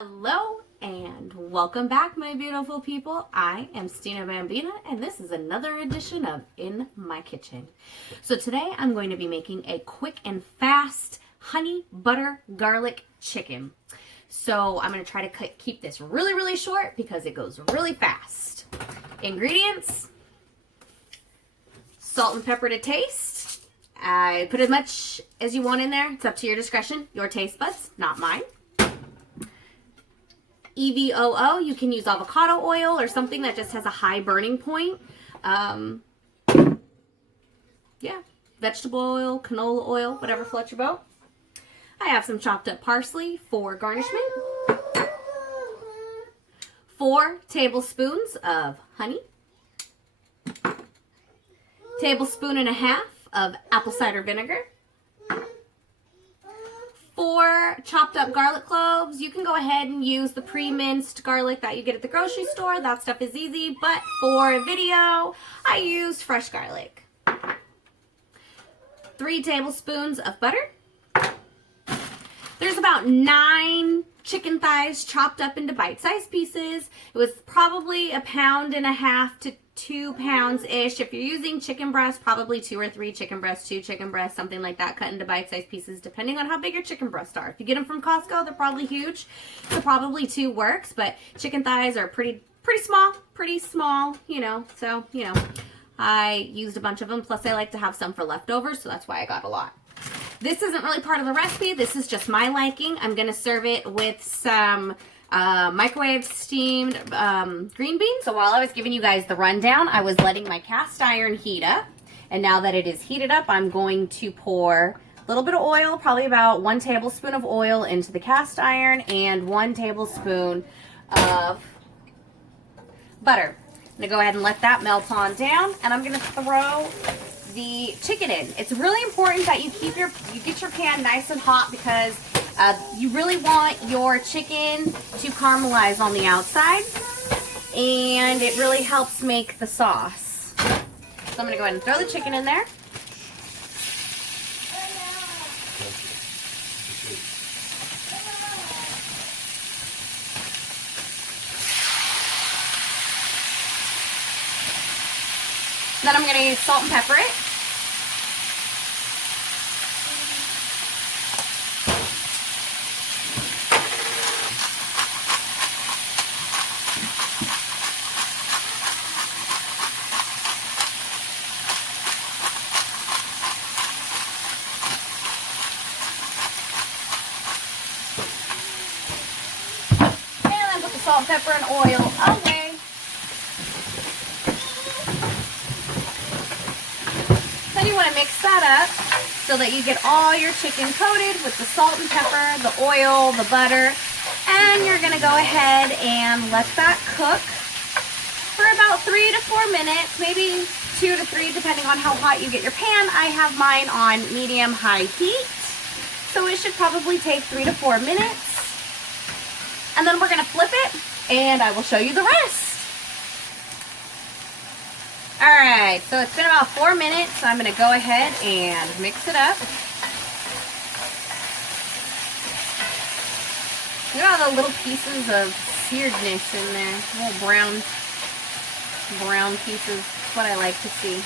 Hello and welcome back, my beautiful people. I am Stina Bambina and this is another edition of In My Kitchen. So today I'm going to be making a quick and fast honey butter garlic chicken. So I'm going to try to keep this really short because it goes really fast. Ingredients: salt and pepper to taste. I put as much as you want in there. It's up to your discretion, your taste buds, not mine. EVOO, you can use avocado oil or something that just has a high burning point. Yeah, vegetable oil, canola oil, whatever floats your boat. I have some chopped up parsley for garnishment. 4 tablespoons of honey. 1.5 tablespoons of apple cider vinegar. 4 chopped up garlic cloves. You can go ahead and use the pre-minced garlic that you get at the grocery store. That stuff is easy, but for video, I used fresh garlic. 3 tablespoons of butter. There's about 9 chicken thighs chopped up into bite-sized pieces. It was probably 1.5 pounds to 2 pounds-ish. If you're using chicken breast, probably 2 or 3 chicken breasts, 2 chicken breasts, something like that, cut into bite-sized pieces, depending on how big your chicken breasts are. If you get them from Costco, they're probably huge, so probably 2 works, but chicken thighs are pretty small, you know, so, you know, I used a bunch of them, plus I like to have some for leftovers, so that's why I got a lot. This isn't really part of the recipe. This is just my liking. I'm going to serve it with some microwave steamed green beans. So while I was giving you guys the rundown, I was letting my cast iron heat up. And now that it is heated up, I'm going to pour a little bit of oil, probably about 1 tablespoon of oil into the cast iron and 1 tablespoon of butter. I'm going to go ahead and let that melt on down, and I'm going to throw the chicken in. It's really important that you get your pan nice and hot because you really want your chicken to caramelize on the outside, and it really helps make the sauce. So I'm going to go ahead and throw the chicken in there. Then I'm going to use salt and pepper it. And then put the salt, pepper, and oil away. Then you want to mix that up so that you get all your chicken coated with the salt and pepper, the oil, the butter, and you're going to go ahead and let that cook for about 3 to 4 minutes, maybe 2 to 3 depending on how hot you get your pan. I have mine on medium-high heat, so it should probably take 3 to 4 minutes. And then we're going to flip it, and I will show you the rest. Alright, so it's been about 4 minutes, so I'm going to go ahead and mix it up. Look at all the little pieces of searedness in there, little brown pieces. That's what I like to see.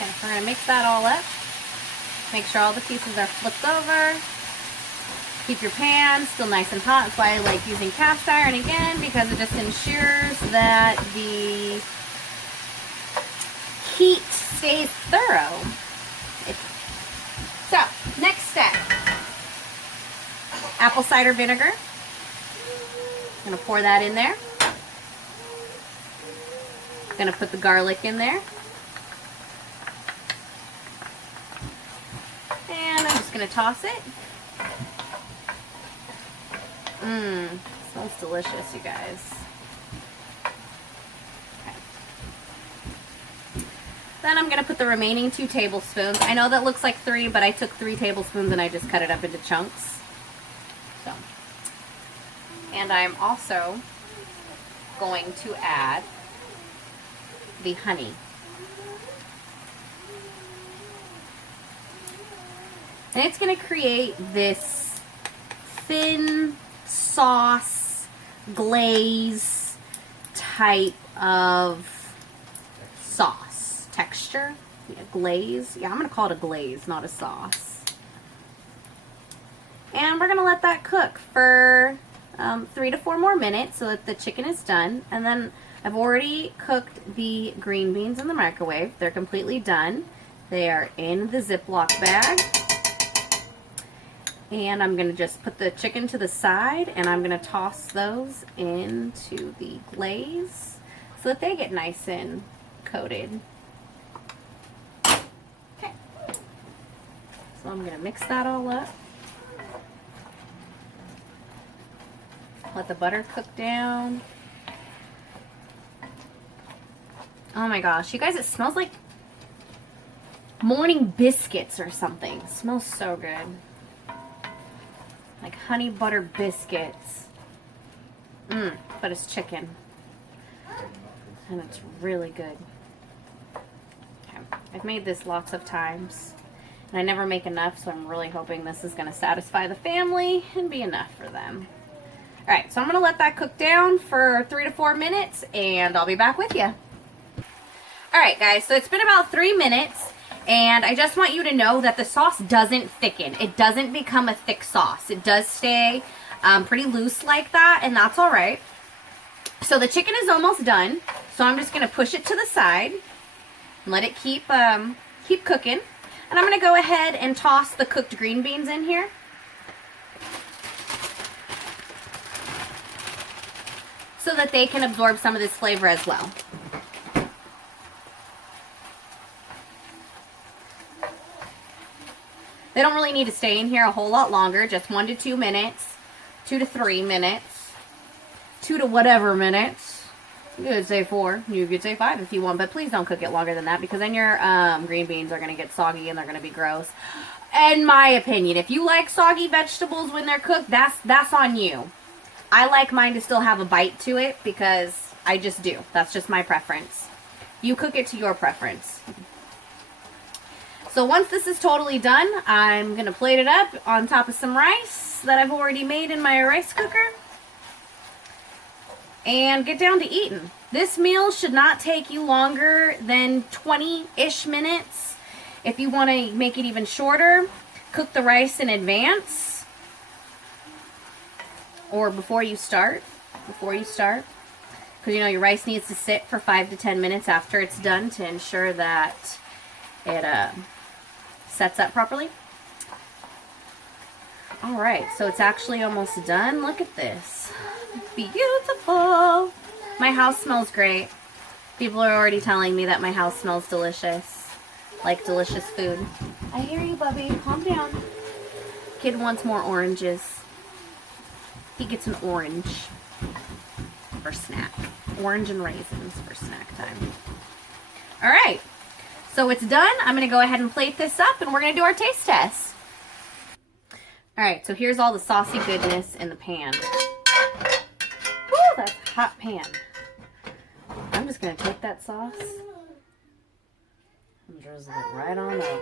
Okay, we're going to mix that all up. Make sure all the pieces are flipped over. Keep your pan still nice and hot. That's why I like using cast iron again, because it just ensures that the heat stays thorough. So, next step. Apple cider vinegar. I'm going to pour that in there. I'm going to put the garlic in there. And I'm just going to toss it. Smells delicious, you guys. Okay. Then I'm going to put the remaining 2 tablespoons. I know that looks like 3, but I took 3 tablespoons and I just cut it up into chunks. So, and I'm also going to add the honey. And it's going to create this thin sauce glaze type of sauce texture. Yeah, glaze. Yeah, I'm going to call it a glaze, not a sauce. And we're going to let that cook for 3 to 4 more minutes so that the chicken is done. And then I've already cooked the green beans in the microwave. They're completely done. They are in the Ziploc bag. And I'm going to just put the chicken to the side, and I'm going to toss those into the glaze so that they get nice and coated. Okay. So I'm going to mix that all up. Let the butter cook down. Oh my gosh, you guys, it smells like morning biscuits or something. It smells so good. Like honey butter biscuits. But it's chicken. And it's really good. Okay. I've made this lots of times. And I never make enough, so I'm really hoping this is going to satisfy the family and be enough for them. Alright, so I'm going to let that cook down for 3 to 4 minutes, and I'll be back with you. Alright guys, so it's been about 3 minutes. And I just want you to know that the sauce doesn't thicken. It doesn't become a thick sauce. It does stay pretty loose like that, and that's all right. So the chicken is almost done. So I'm just going to push it to the side and let it keep cooking. And I'm going to go ahead and toss the cooked green beans in here. So that they can absorb some of this flavor as well. They don't really need to stay in here a whole lot longer, just 1 to 2 minutes, 2 to 3 minutes, 2 to whatever minutes. You could say 4, you could say 5 if you want, but please don't cook it longer than that because then your green beans are going to get soggy and they're going to be gross. In my opinion, if you like soggy vegetables when they're cooked, that's on you. I like mine to still have a bite to it because I just do. That's just my preference. You cook it to your preference. So once this is totally done, I'm going to plate it up on top of some rice that I've already made in my rice cooker. And get down to eating. This meal should not take you longer than 20-ish minutes. If you want to make it even shorter, cook the rice in advance. Or before you start. Because you know your rice needs to sit for 5 to 10 minutes after it's done to ensure that it sets up properly. Alright, so it's actually almost done. Look at this. Beautiful. My house smells great. People are already telling me that my house smells delicious. Like delicious food. I hear you, Bubby. Calm down. Kid wants more oranges. He gets an orange for snack. Orange and raisins for snack time. Alright. So it's done. I'm going to go ahead and plate this up and we're going to do our taste test. Alright, so here's all the saucy goodness in the pan. Woo, that's a hot pan. I'm just going to take that sauce and drizzle it right on over.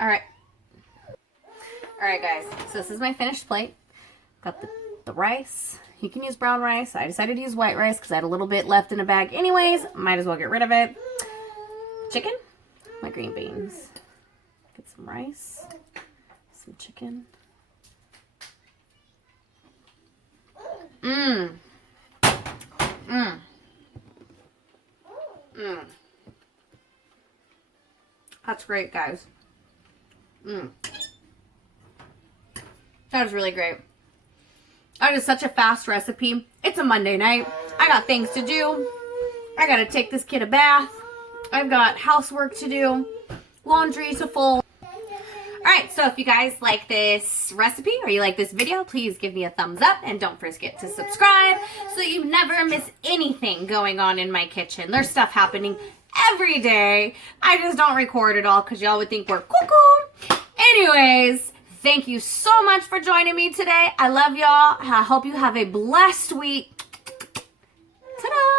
Alright. Alright guys, so this is my finished plate. Got the rice. You can use brown rice. I decided to use white rice because I had a little bit left in a bag anyways. Might as well get rid of it. Chicken. My green beans. Get some rice. Some chicken. Mmm. Mmm. Mmm. That's great, guys. Mmm. That was really great. That is such a fast recipe. It's a Monday night. I got things to do. I gotta take this kid a bath. I've got housework to do. Laundry to fold. Alright, so if you guys like this recipe or you like this video, please give me a thumbs up and don't forget to subscribe so you never miss anything going on in my kitchen. There's stuff happening every day. I just don't record it all because y'all would think we're cuckoo. Anyways, Thank you so much for joining me today. I love y'all. I hope you have a blessed week. Ta-da!